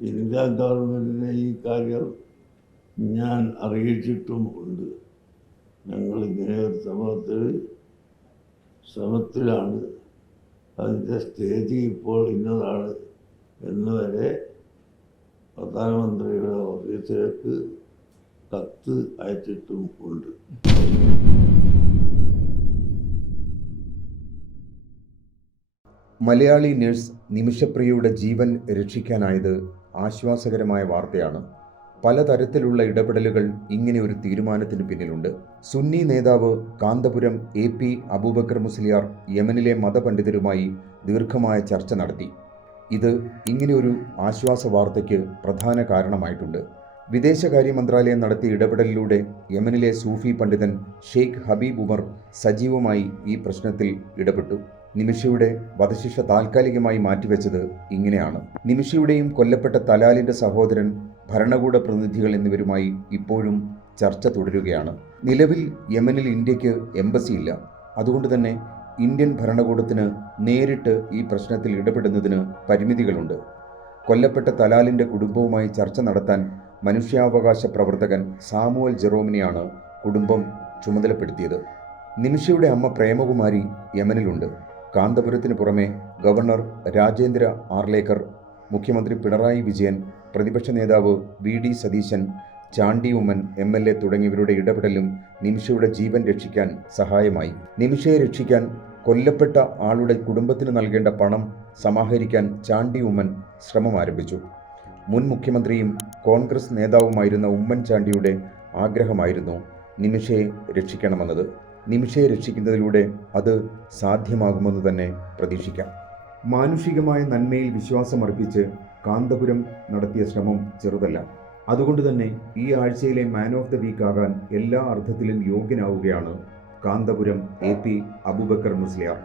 India ഗവൺമെന്റിനെ ഈ കാര്യം ഞാൻ അറിയിച്ചിട്ടും ഉണ്ട്. ഞങ്ങൾ ഇങ്ങനെ ഒരു ശ്രമത്തിൽ ശ്രമത്തിലാണ് അതിന്റെ സ്റ്റേജ് ഇപ്പോൾ ഇന്നതാണ് എന്ന് വരെ പ്രധാനമന്ത്രിയുടെ ഓഫീസിലേക്ക് കത്ത് അയച്ചിട്ടും ഉണ്ട്. മലയാളി നഴ്സ് നിമിഷപ്രിയയുടെ ജീവൻ രക്ഷിക്കാനായത് ആശ്വാസകരമായ വാർത്തയാണ്. പലതരത്തിലുള്ള ഇടപെടലുകൾ ഇങ്ങനെ ഒരു തീരുമാനത്തിന് പിന്നിലുണ്ട്. സുന്നി നേതാവ് കാന്തപുരം എ പി അബൂബക്കർ മുസ്ലിയാർ യമനിലെ മതപണ്ഡിതരുമായി ദീർഘമായ ചർച്ച നടത്തി. ഇത് ഇങ്ങനെയൊരു ആശ്വാസ വാർത്തയ്ക്ക് പ്രധാന കാരണമായിട്ടുണ്ട്. വിദേശകാര്യ മന്ത്രാലയം നടത്തിയ ഇടപെടലിലൂടെ യമനിലെ സൂഫി പണ്ഡിതൻ ഷെയ്ഖ് ഹബീബ് ഉമർ സജീവമായി ഈ പ്രശ്നത്തിൽ ഇടപെട്ടു. നിമിഷയുടെ വധശിക്ഷ താൽക്കാലികമായി മാറ്റിവെച്ചത് ഇങ്ങനെയാണ്. നിമിഷയുടെയും കൊല്ലപ്പെട്ട തലാലിന്റെ സഹോദരൻ ഭരണകൂട പ്രതിനിധികൾ എന്നിവരുമായി ഇപ്പോഴും ചർച്ച തുടരുകയാണ്. നിലവിൽ യമനിൽ ഇന്ത്യയ്ക്ക് എംബസിയില്ല അതുകൊണ്ട് തന്നെ ഇന്ത്യൻ ഭരണകൂടത്തിന് നേരിട്ട് ഈ പ്രശ്നത്തിൽ ഇടപെടുന്നതിന് പരിമിതികളുണ്ട്. കൊല്ലപ്പെട്ട തലാലിന്റെ കുടുംബവുമായി ചർച്ച നടത്താൻ മനുഷ്യാവകാശ പ്രവർത്തകൻ സാമുവൽ ജെറോമിനെയാണ് കുടുംബം ചുമതലപ്പെടുത്തിയത്. നിമിഷയുടെ അമ്മ പ്രേമകുമാരി യമനിലുണ്ട്. കാന്തപുരത്തിന് പുറമെ ഗവർണർ രാജേന്ദ്ര ആർലേക്കർ മുഖ്യമന്ത്രി പിണറായി വിജയൻ പ്രതിപക്ഷ നേതാവ് V D Satheesan Chandy Oommen M L A തുടങ്ങിയവരുടെ ഇടപെടലും നിമിഷയുടെ ജീവൻ രക്ഷിക്കാൻ സഹായമായി. നിമിഷയെ രക്ഷിക്കാൻ കൊല്ലപ്പെട്ട ആളുടെ കുടുംബത്തിന് നൽകേണ്ട പണം സമാഹരിക്കാൻ ചാണ്ടി ഉമ്മൻ ശ്രമം ആരംഭിച്ചു. മുൻ മുഖ്യമന്ത്രിയും കോൺഗ്രസ് നേതാവുമായിരുന്ന ഉമ്മൻചാണ്ടിയുടെ ആഗ്രഹമായിരുന്നു നിമിഷയെ രക്ഷിക്കണമെന്നത്. നിമിഷയെ രക്ഷിക്കുന്നതിലൂടെ അത് സാധ്യമാകുമെന്ന് തന്നെ പ്രതീക്ഷിക്കാം. മാനുഷികമായ നന്മയിൽ വിശ്വാസമർപ്പിച്ച് കാന്തപുരം നടത്തിയ ശ്രമം ചെറുതല്ല. അതുകൊണ്ട് തന്നെ ഈ ആഴ്ചയിലെ മാൻ ഓഫ് ദ വീക്ക് ആകാൻ എല്ലാ അർത്ഥത്തിലും യോഗ്യനാവുകയാണ് കാന്തപുരം എ പി അബൂബക്കർ മുസ്ലിയാർ.